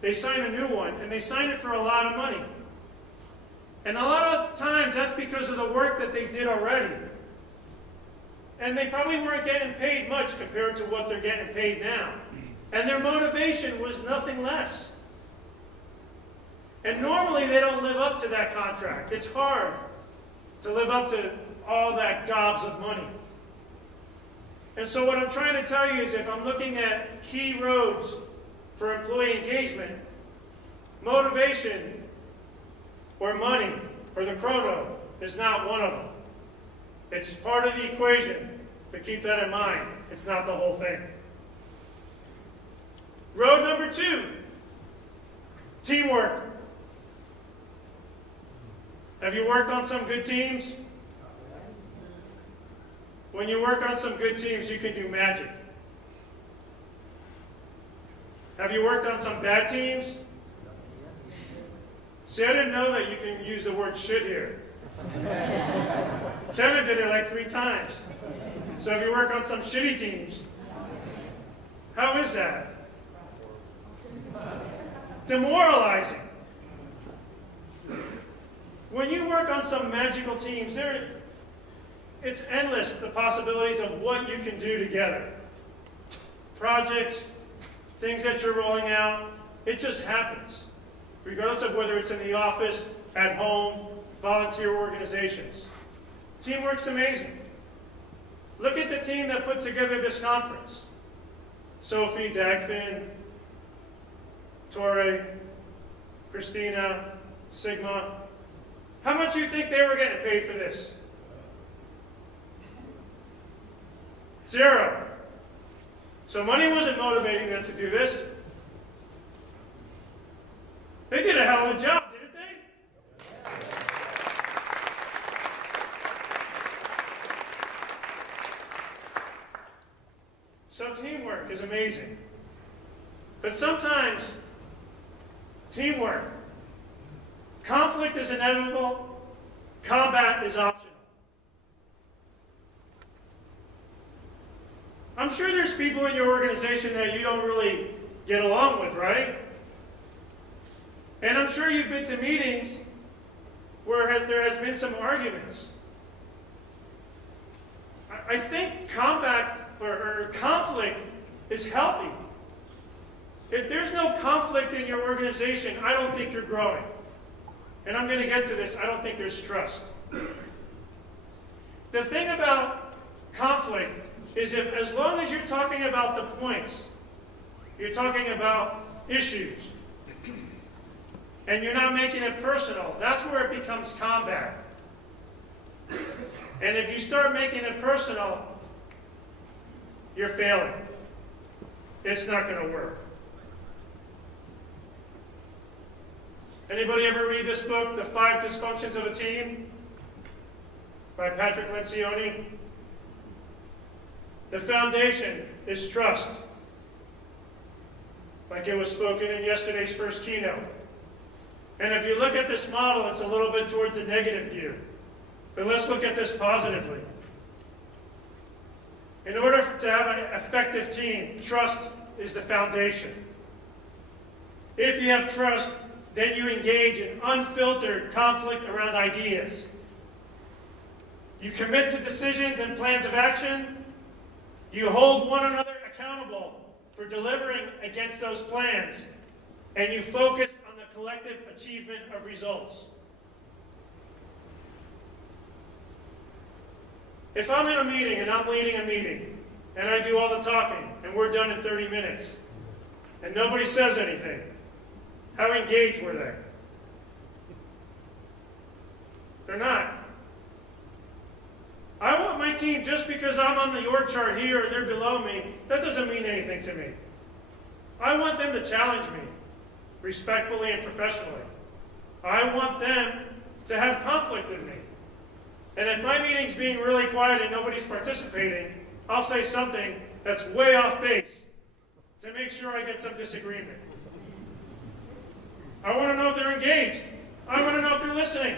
they sign a new one, and they sign it for a lot of money. And a lot of times that's because of the work that they did already. And they probably weren't getting paid much compared to what they're getting paid now. And their motivation was nothing less. And normally they don't live up to that contract. It's hard to live up to all that gobs of money. And so what I'm trying to tell you is if I'm looking at key roads for employee engagement, motivation or money or the chrono is not one of them. It's part of the equation, but keep that in mind. It's not the whole thing. Road number 2, teamwork. Have you worked on some good teams? When you work on some good teams, you can do magic. Have you worked on some bad teams? See, I didn't know that you can use the word shit here. Kevin did it like 3 times. So if you work on some shitty teams, how is that? Demoralizing. When you work on some magical teams, it's endless, the possibilities of what you can do together. Projects, things that you're rolling out, it just happens. Regardless of whether it's in the office, at home, volunteer organizations. Teamwork's amazing. Look at the team that put together this conference. Sophie, Dagfin, Torre, Christina, Sigma. How much do you think they were getting paid for this? 0. So money wasn't motivating them to do this. They did a hell of a job, didn't they? So teamwork is amazing. But sometimes, teamwork, conflict is inevitable, combat is optional. I'm sure there's people in your organization that you don't really get along with, right? And I'm sure you've been to meetings where there has been some arguments. I think combat or conflict is healthy. If there's no conflict in your organization, I don't think you're growing. And I'm going to get to this, I don't think there's trust. The thing about conflict is as long as you're talking about the points, you're talking about issues, and you're not making it personal, that's where it becomes combat. And if you start making it personal, you're failing. It's not going to work. Anybody ever read this book, The 5 Dysfunctions of a Team? By Patrick Lencioni? The foundation is trust. Like it was spoken in yesterday's first keynote. And if you look at this model, it's a little bit towards the negative view. But let's look at this positively. In order to have an effective team, trust is the foundation. If you have trust, then you engage in unfiltered conflict around ideas. You commit to decisions and plans of action. You hold one another accountable for delivering against those plans. And you focus on the collective achievement of results. If I'm in a meeting and I'm leading a meeting, and I do all the talking, and we're done in 30 minutes, and nobody says anything, how engaged were they? They're not. I want my team, just because I'm on the org chart here and they're below me, that doesn't mean anything to me. I want them to challenge me, respectfully and professionally. I want them to have conflict with me. And if my meeting's being really quiet and nobody's participating, I'll say something that's way off base to make sure I get some disagreement. I want to know if they're engaged. I want to know if they're listening.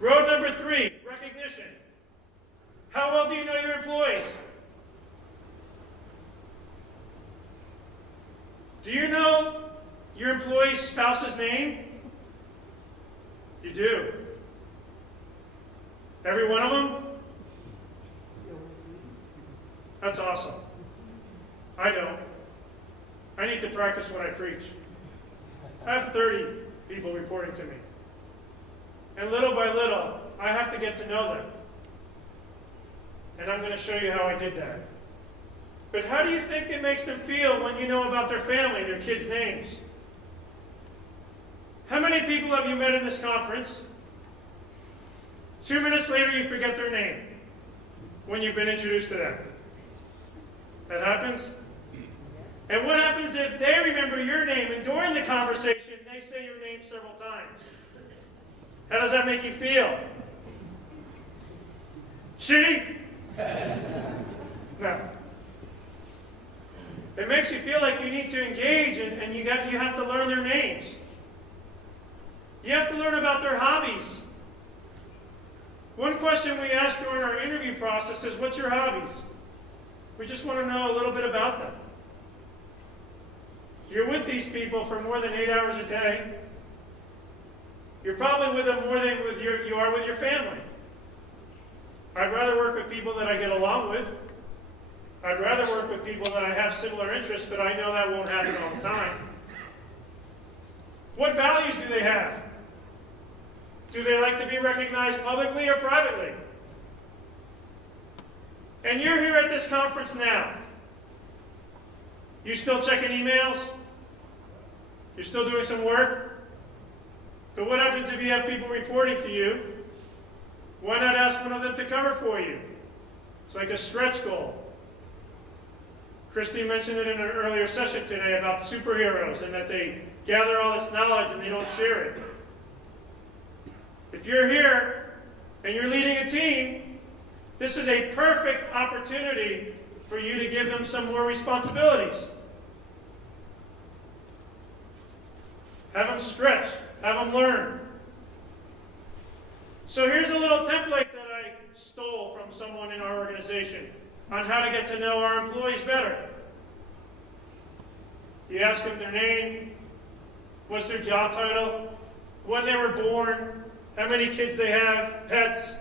Road number 3, recognition. How well do you know your employees? your employee's spouse's name? You do. Every one of them? That's awesome. I don't. I need to practice what I preach. I have 30 people reporting to me. And little by little, I have to get to know them. And I'm going to show you how I did that. But how do you think it makes them feel when you know about their family, their kids' names? How many people have you met in this conference? 2 minutes later, you forget their name when you've been introduced to them. That happens? And what happens if they remember your name and during the conversation, they say your name several times? How does that make you feel? Shitty? No. It makes you feel like you need to engage and you have to learn their names. You have to learn about their hobbies. One question we ask during our interview process is, what's your hobbies? We just want to know a little bit about them. You're with these people for more than 8 hours a day. You're probably with them more than you are with your family. I'd rather work with people that I get along with. I'd rather work with people that I have similar interests, but I know that won't happen all the time. What values do they have? Do they like to be recognized publicly or privately? And you're here at this conference now. You still checking emails? You're still doing some work? But what happens if you have people reporting to you? Why not ask one of them to cover for you? It's like a stretch goal. Christy mentioned it in an earlier session today about superheroes and that they gather all this knowledge and they don't share it. If you're here and you're leading a team, this is a perfect opportunity for you to give them some more responsibilities. Have them stretch. Have them learn. So here's a little template that I stole from someone in our organization on how to get to know our employees better. You ask them their name, what's their job title, when they were born, how many kids they have, pets,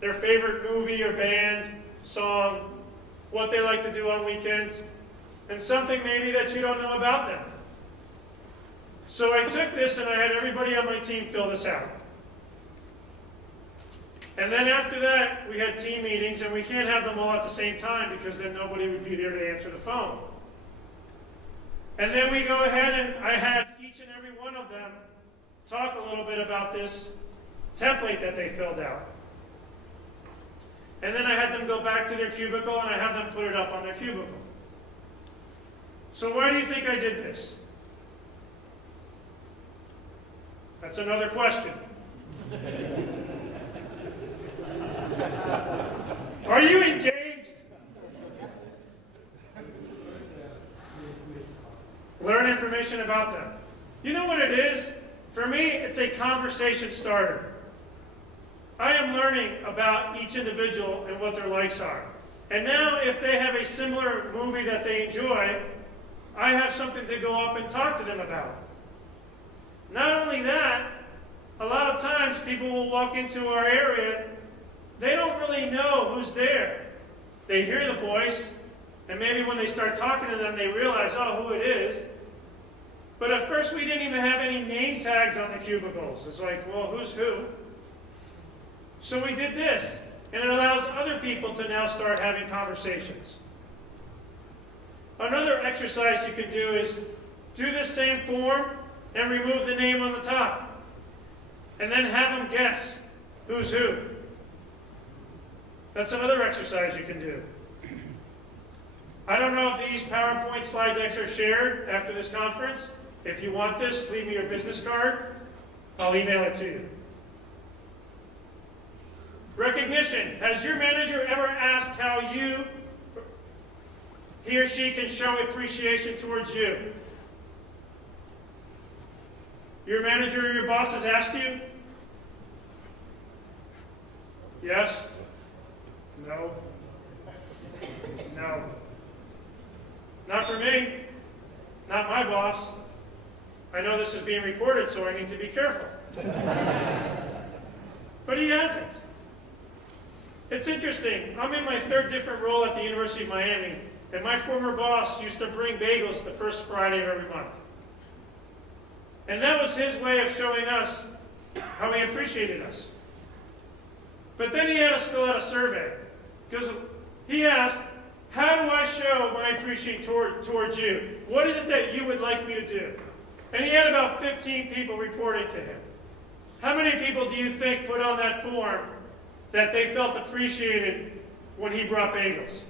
their favorite movie or band, song, what they like to do on weekends, and something maybe that you don't know about them. So I took this and I had everybody on my team fill this out. And then after that, we had team meetings, and we can't have them all at the same time because then nobody would be there to answer the phone. And then we go ahead and I had each and every one of them talk a little bit about this template that they filled out. And then I had them go back to their cubicle and I have them put it up on their cubicle. So why do you think I did this? That's another question. Are you engaged? Learn information about them. You know what it is? For me, it's a conversation starter. I am learning about each individual and what their likes are. And now, if they have a similar movie that they enjoy, I have something to go up and talk to them about. Not only that, a lot of times people will walk into our area, they don't really know who's there. They hear the voice, and maybe when they start talking to them, they realize, oh, who it is. But at first, we didn't even have any name tags on the cubicles. It's like, well, who's who? So we did this, and it allows other people to now start having conversations. Another exercise you can do is do this same form and remove the name on the top. And then have them guess who's who. That's another exercise you can do. I don't know if these PowerPoint slide decks are shared after this conference. If you want this, leave me your business card. I'll email it to you. Recognition. Has your manager ever asked how he or she can show appreciation towards you? Your manager or your boss has asked you? Yes? No? No. Not for me. Not my boss. I know this is being recorded, so I need to be careful. But he hasn't. It's interesting. I'm in my third different role at the University of Miami, and my former boss used to bring bagels the first Friday of every month. And that was his way of showing us how he appreciated us. But then he had us fill out a survey, because he asked, how do I show my appreciation towards you? What is it that you would like me to do? And he had about 15 people reporting to him. How many people do you think put on that form that they felt appreciated when he brought bagels?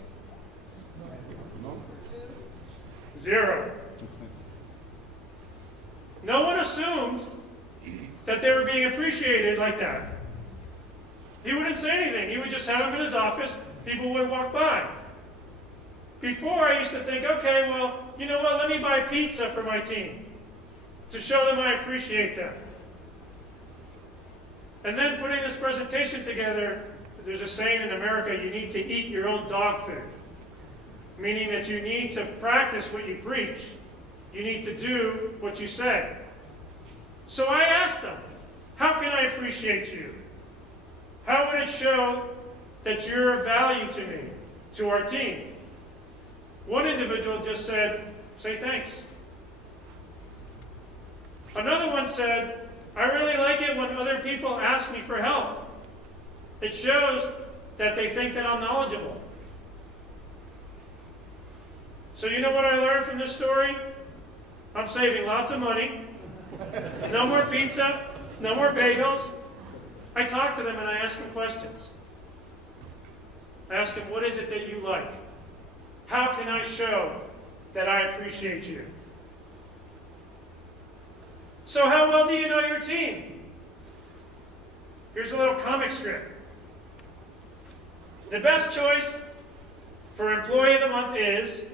0. No one assumed that they were being appreciated like that. He wouldn't say anything. He would just have them in his office. People would walk by. Before, I used to think, okay, well, you know what? Let me buy pizza for my team to show them I appreciate them. And then putting this presentation together, there's a saying in America, you need to eat your own dog food. Meaning that you need to practice what you preach. You need to do what you say. So I asked them, how can I appreciate you? How would it show that you're of value to me, to our team? One individual just said, say thanks. Another one said, I really like it when other people ask me for help. It shows that they think that I'm knowledgeable. So you know what I learned from this story? I'm saving lots of money. No more pizza. No more bagels. I talk to them and I ask them questions. I ask them, what is it that you like? How can I show that I appreciate you? So how well do you know your team? Here's a little comic strip. The best choice for Employee of the Month is,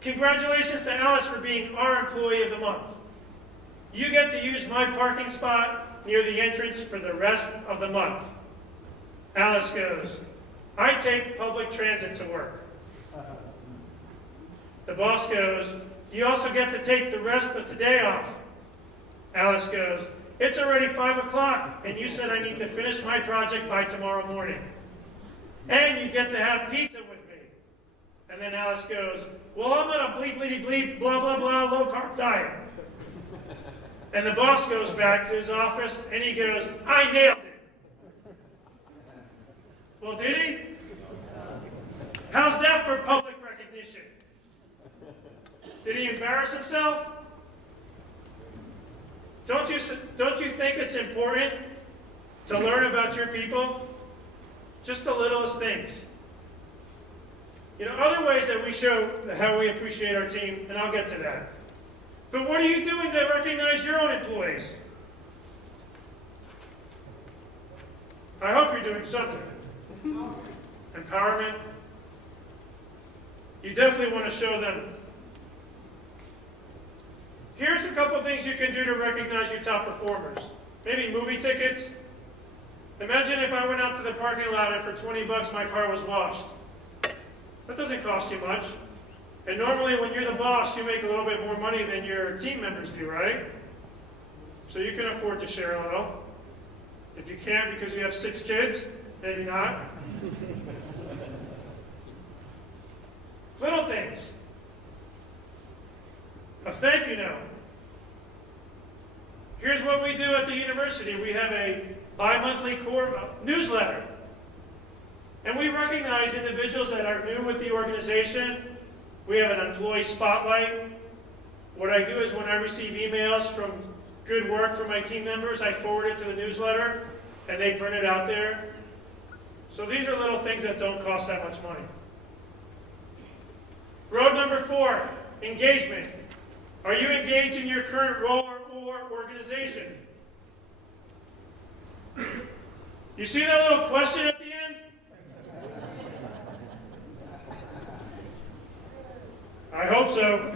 congratulations to Alice for being our Employee of the Month. You get to use my parking spot near the entrance for the rest of the month. Alice goes, I take public transit to work. The boss goes, you also get to take the rest of today off. Alice goes, it's already 5 o'clock, and you said I need to finish my project by tomorrow morning. And you get to have pizza with me. And then Alice goes, well, I'm on a bleep, bleep, bleep, blah, blah, blah, low-carb diet. And the boss goes back to his office, and he goes, I nailed it. Well, did he? How's that for public recognition? Did he embarrass himself? Don't you think it's important to learn about your people? Just the littlest things. You know, other ways that we show how we appreciate our team, and I'll get to that. But what are you doing to recognize your own employees? I hope you're doing something. Empowerment. You definitely want to show them. Here's a couple things you can do to recognize your top performers. Maybe movie tickets. Imagine if I went out to the parking lot and for 20 bucks my car was washed. That doesn't cost you much. And normally when you're the boss, you make a little bit more money than your team members do, right? So you can afford to share a little. If you can't because you have 6 kids, maybe not. Little things. A thank you note. Here's what we do at the university. We have a bi-monthly newsletter. And we recognize individuals that are new with the organization. We have an employee spotlight. What I do is when I receive emails from good work from my team members, I forward it to the newsletter, and they print it out there. So these are little things that don't cost that much money. Road number 4, engagement. Are you engaged in your current role or organization? You see that little question at the end? I hope so.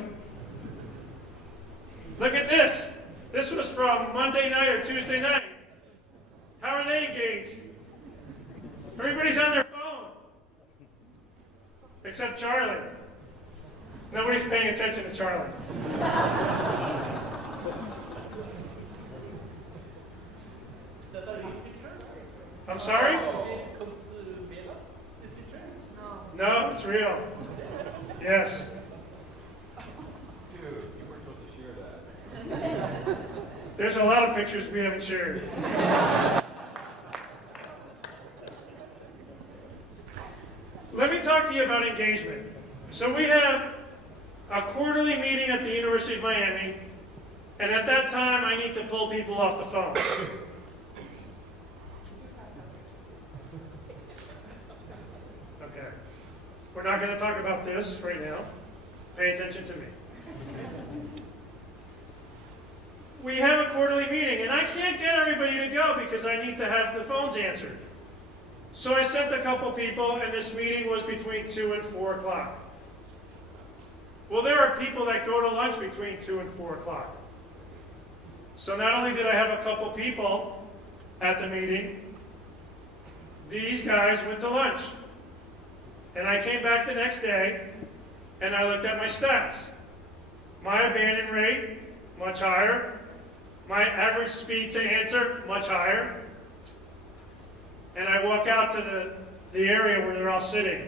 Look at this. This was from Monday night or Tuesday night. How are they engaged? Everybody's on their phone. Except Charlie. Nobody's paying attention to Charlie. I'm sorry? No, it's real. Yes. Dude, you weren't supposed to share that. There's a lot of pictures we haven't shared. Let me talk to you about engagement. So we have a quarterly meeting at the University of Miami, and at that time I need to pull people off the phone. Okay. We're not going to talk about this right now. Pay attention to me. We have a quarterly meeting, and I can't get everybody to go because I need to have the phones answered. So I sent a couple people, and this meeting was between 2 and 4 o'clock. Well, there are people that go to lunch between 2 and 4 o'clock. So not only did I have a couple people at the meeting, these guys went to lunch. And I came back the next day, and I looked at my stats. My abandon rate, much higher. My average speed to answer, much higher. And I walk out to the area where they're all sitting.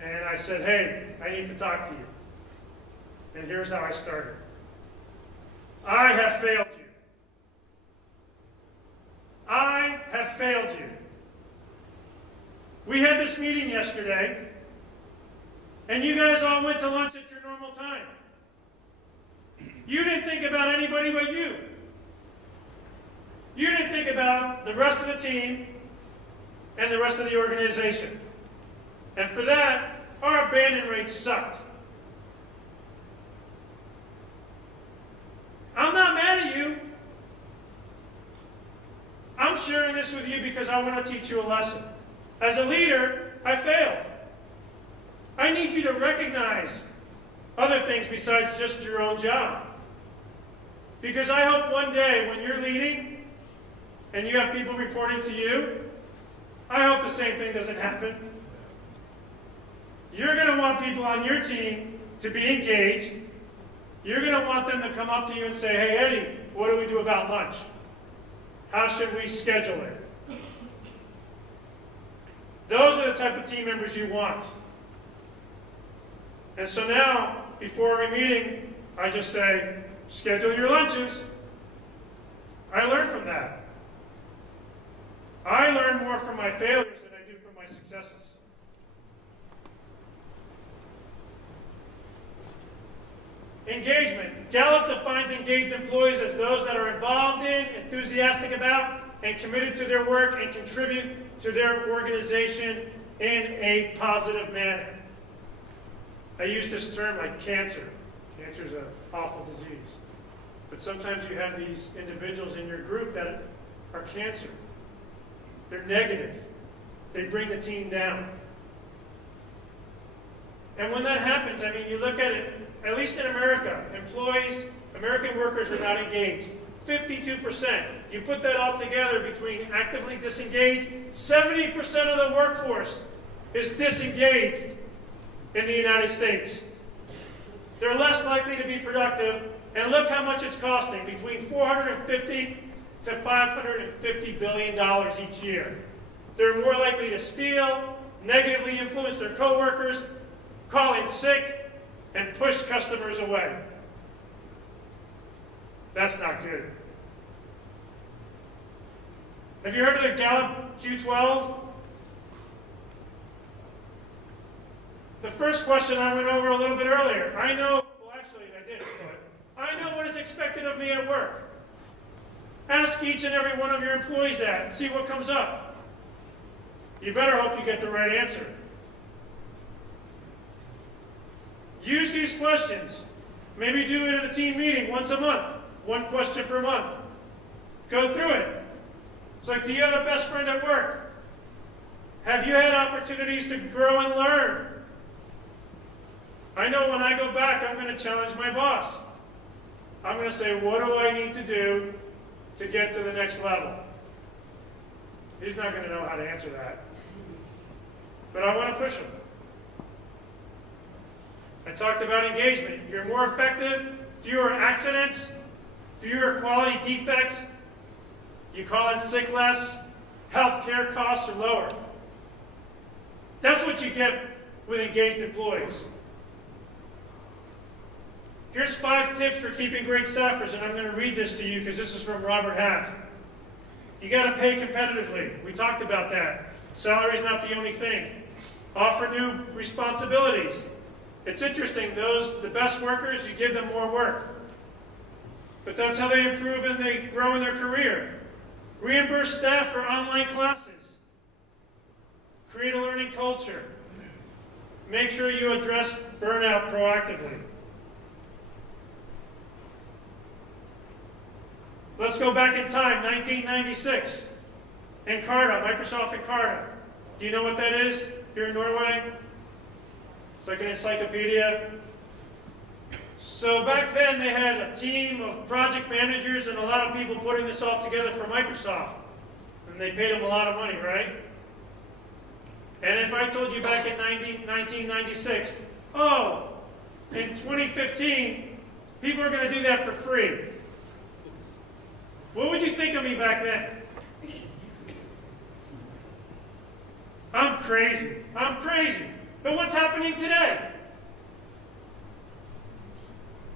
And I said, hey, I need to talk to you. And here's how I started. I have failed you. I have failed you. We had this meeting yesterday, and you guys all went to lunch at your normal time. You didn't think about anybody but you. You didn't think about the rest of the team and the rest of the organization. And for that, our abandon rate sucked. I'm not mad at you. I'm sharing this with you because I want to teach you a lesson. As a leader, I failed. I need you to recognize other things besides just your own job. Because I hope one day when you're leading and you have people reporting to you, I hope the same thing doesn't happen. You're going to want people on your team to be engaged. You're going to want them to come up to you and say, hey, Eddie, what do we do about lunch? How should we schedule it? Those are the type of team members you want. And so now, before every meeting, I just say, schedule your lunches. I learned from that. I learn more from my failures than I do from my successes. Engagement. Gallup defines engaged employees as those that are involved in, enthusiastic about, and committed to their work and contribute to their organization in a positive manner. I use this term like cancer. Cancer is an awful disease. But sometimes you have these individuals in your group that are cancer. They're negative. They bring the team down. And when that happens, I mean, you look at it, at least in America, employees, American workers are not engaged. 52%. You put that all together between actively disengaged, 70% of the workforce is disengaged in the United States. They're less likely to be productive, and look how much it's costing, between $450 to $550 billion each year. They're more likely to steal, negatively influence their coworkers, call in sick, and push customers away. That's not good. Have you heard of the Gallup Q12? The first question I went over a little bit earlier. I know, well actually I did, but I know what is expected of me at work. Ask each and every one of your employees that and see what comes up. You better hope you get the right answer. Use these questions. Maybe do it at a team meeting once a month. One question per month. Go through it. It's like, do you have a best friend at work? Have you had opportunities to grow and learn? I know when I go back, I'm going to challenge my boss. I'm going to say, what do I need to do to get to the next level? He's not going to know how to answer that. But I want to push him. I talked about engagement. You're more effective, fewer accidents, fewer quality defects, You call in sick less, health care costs are lower. That's what you get with engaged employees. Here's 5 tips for keeping great staffers, and I'm going to read this to you because this is from Robert Half. You got to pay competitively. We talked about that. Salary is not the only thing. Offer new responsibilities. It's interesting, the best workers, you give them more work. But that's how they improve and they grow in their career. Reimburse staff for online classes. Create a learning culture. Make sure you address burnout proactively. Let's go back in time, 1996. Encarta, Microsoft Encarta. Do you know what that is here in Norway? It's like an encyclopedia. So back then they had a team of project managers and a lot of people putting this all together for Microsoft. And they paid them a lot of money, right? And if I told you back in 1996, oh, in 2015, people are going to do that for free. What would you think of me back then? I'm crazy. I'm crazy. But what's happening today?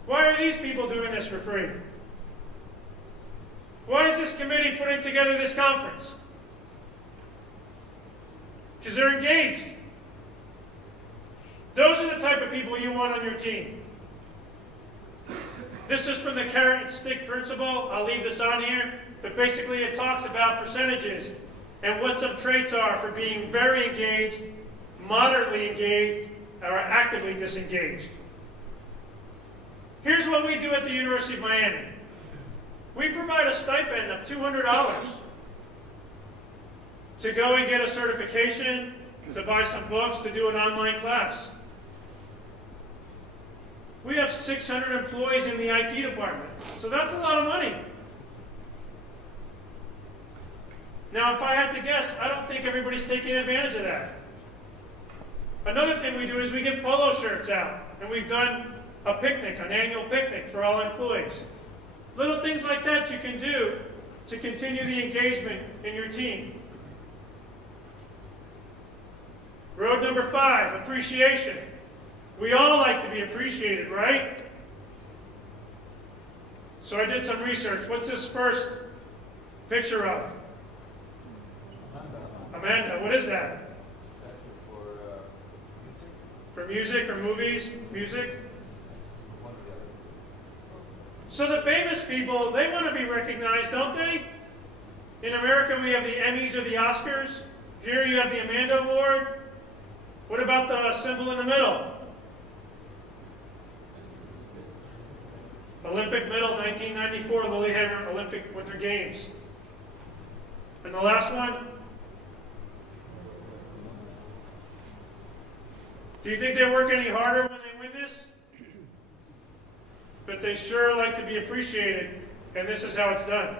Why are these people doing this for free? Why is this committee putting together this conference? Because they're engaged. Those are the type of people you want on your team. This is from the carrot and stick principle. I'll leave this on here. But basically it talks about percentages and what some traits are for being very engaged, moderately engaged, or actively disengaged. Here's what we do at the University of Miami. We provide a stipend of $200 to go and get a certification, to buy some books, to do an online class. We have 600 employees in the IT department, so that's a lot of money. Now, if I had to guess, I don't think everybody's taking advantage of that. Another thing we do is we give polo shirts out, and we've done a picnic, an annual picnic for all employees. Little things like that you can do to continue the engagement in your team. Road number 5, appreciation. We all like to be appreciated, right? So I did some research. What's this first picture of? Amanda, what is that? For music or movies? Music? So the famous people, they want to be recognized, don't they? In America, we have the Emmys or the Oscars. Here you have the Amanda Award. What about the symbol in the middle? Olympic medal, 1994, Lillehammer Olympic Winter Games. And the last one? Do you think they work any harder when they win this? But they sure like to be appreciated, and this is how it's done.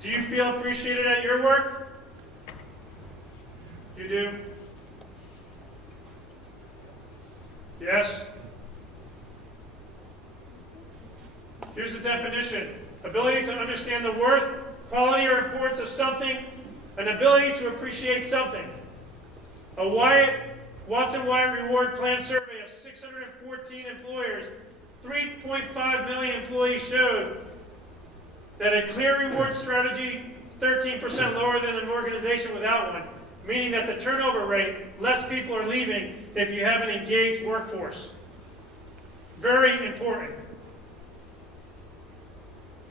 Do you feel appreciated at your work? You do? Yes? Here's the definition. Ability to understand the worth, quality, or importance of something, an ability to appreciate something. A Watson-Wyatt Reward Plan survey of 614 employers, 3.5 million employees showed that a clear reward strategy, 13% lower than an organization without one, meaning that the turnover rate, less people are leaving if you have an engaged workforce. Very important.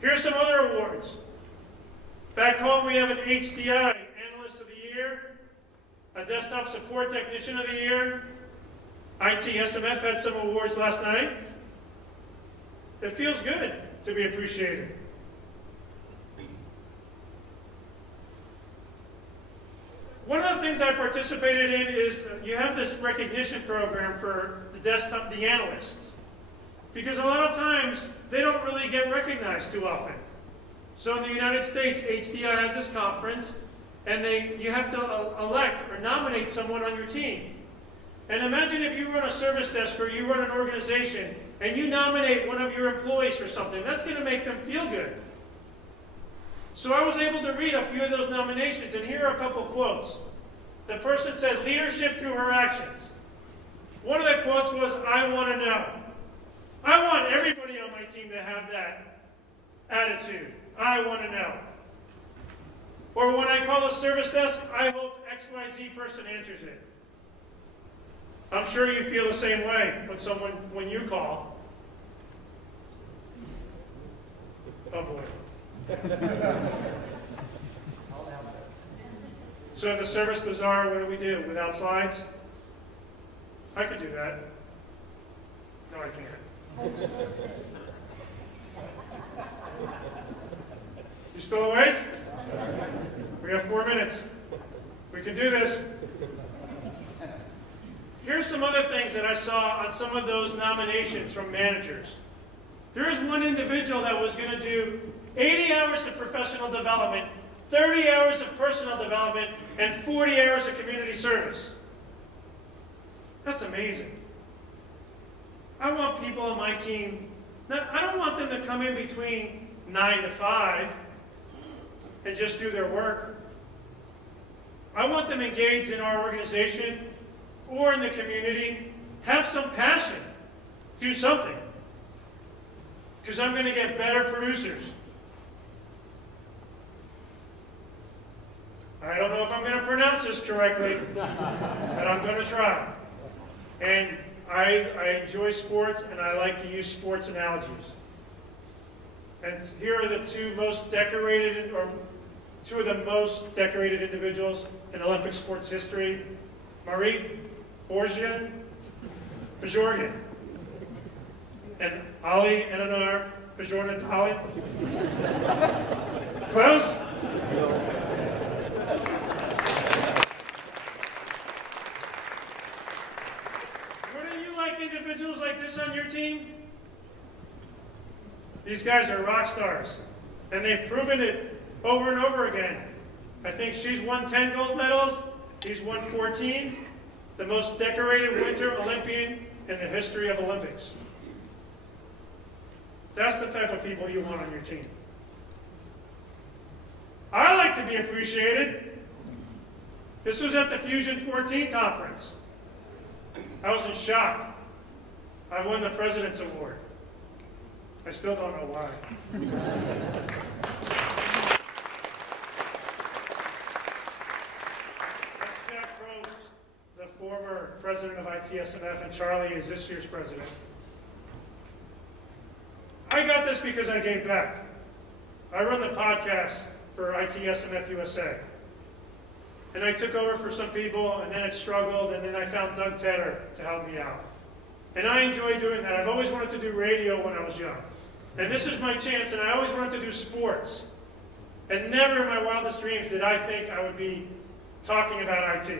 Here's some other awards. Back home we have an HDI, Analyst of the Year, a Desktop Support Technician of the Year. itSMF had some awards last night. It feels good to be appreciated. One of the things I participated in is you have this recognition program for the desktop, the analysts. Because a lot of times, they don't really get recognized too often. So in the United States, HDI has this conference, and you have to elect or nominate someone on your team. And imagine if you run a service desk or you run an organization and you nominate one of your employees for something. That's going to make them feel good. So I was able to read a few of those nominations, and here are a couple quotes. The person said, leadership through her actions. One of the quotes was, I want to know. I want everybody on my team to have that attitude. I want to know. Or when I call a service desk, I hope XYZ person answers it. I'm sure you feel the same way when you call. Oh boy. So at the service bazaar, what do we do? Without slides? I could do that. No, I can't. You still awake? We have 4 minutes. We can do this. Here's some other things that I saw on some of those nominations from managers. There is one individual that was going to do 80 hours of professional development, 30 hours of personal development, and 40 hours of community service. That's amazing. I want people on my team, I don't want them to come in between 9 to 5 and just do their work. I want them engaged in our organization or in the community, have some passion, do something. Because I'm going to get better producers. I don't know if I'm going to pronounce this correctly, but I'm going to try. And I enjoy sports, and I like to use sports analogies. And here are the two of the most decorated individuals in Olympic sports history. Marie Bjorgen and Ali Eleanor Bjorgen-Tallinn. Close? Wouldn't you like individuals like this on your team? These guys are rock stars, and they've proven it over and over again. I think she's won 10 gold medals, he's won 14, the most decorated Winter Olympian in the history of Olympics. That's the type of people you want on your team. I like to be appreciated. This was at the Fusion 14 conference. I was in shock. I won the President's Award. I still don't know why. That's Jeff Rose, the former president of itSMF, and Charlie is this year's president. I got this because I gave back. I run the podcast for itSMF USA. And I took over for some people, and then it struggled, and then I found Doug Tedder to help me out. And I enjoy doing that. I've always wanted to do radio when I was young. And this is my chance, and I always wanted to do sports. And never in my wildest dreams did I think I would be talking about IT.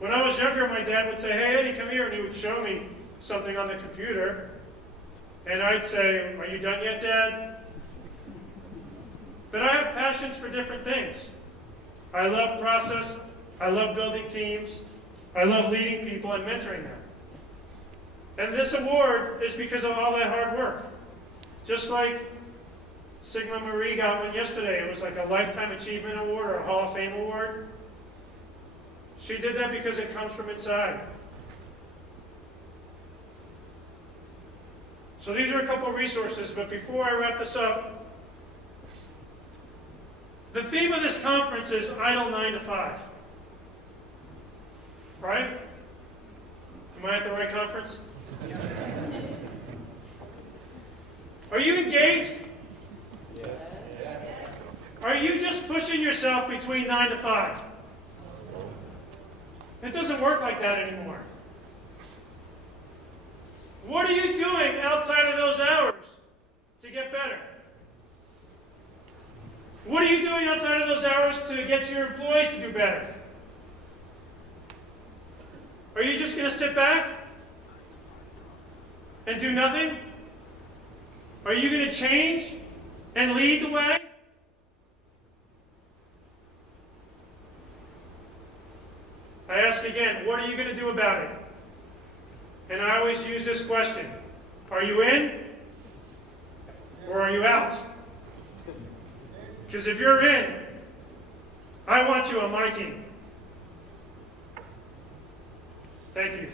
When I was younger, my dad would say, hey, Eddie, come here, and he would show me something on the computer. And I'd say, are you done yet, Dad? But I have passions for different things. I love process. I love building teams. I love leading people and mentoring them. And this award is because of all that hard work. Just like Sigma Marie got one yesterday. It was like a Lifetime Achievement Award or a Hall of Fame Award. She did that because it comes from inside. So these are a couple resources, but before I wrap this up, the theme of this conference is idle 9 to 5. Right? Am I at the right conference? Are you engaged? Yes. Are you just pushing yourself between 9 to 5? It doesn't work like that anymore. What are you doing outside of those hours to get better? What are you doing outside of those hours to get your employees to do better? Are you just going to sit back and do nothing? Are you going to change and lead the way? I ask again, what are you going to do about it? And I always use this question. Are you in? Or are you out? Because if you're in, I want you on my team. Thank you.